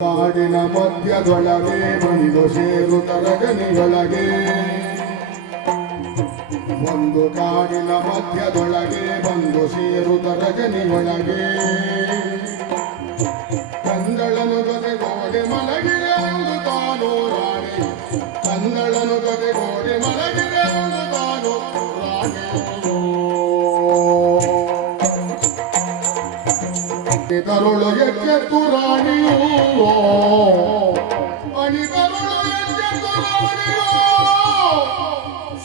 ಕಾಡಿನ ಮಧ್ಯದೊಳಗೆ ಬಂದು ಸೇರುತ್ತ ತರಗನಿಯೊಳಗೆ ಒಂದು ಕಾಡಿನ ಮಧ್ಯದೊಳಗೆ ಬಂದು ಸೇರುತ್ತ ತರಗನಿಯೊಳಗೆ ಕಂದಳನು ಗದೆ ಗೋಡೆ ಮಲಗಿರ ತಾನು ಕಂದಳನು ಗದೆ ಗೋಡೆ ಕರುಳು ಎಚ್ಚೆತ್ತು ರಾಣಿಯೋ ಅಣಿ ಕರುಳು ಎಚ್ಚೆತ್ತು ರಾಣಿಯೋ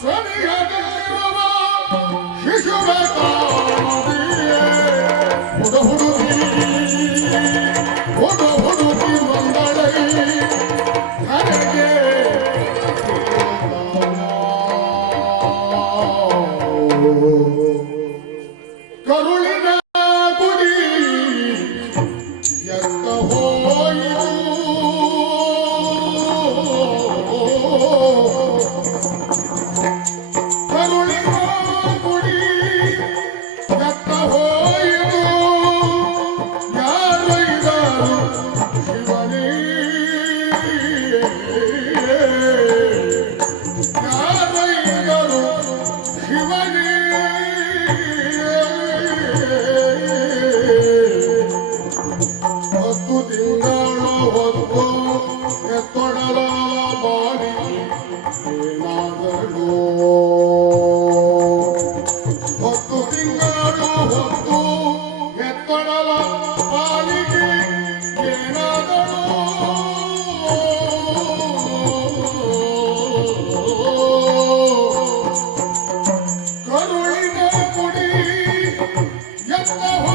ಸನಿಹದಲ್ಲಿರುವ ಶಿಶುವೆ ಕಾಣುವುದಿಯೇ? ಹುಡು ಹುಡುಕಿ ಹುಡು ಹುಡುಕಿ ಮಂಗಳೈ ಧರೆಗೆ ಕರುಳಿನ Oh,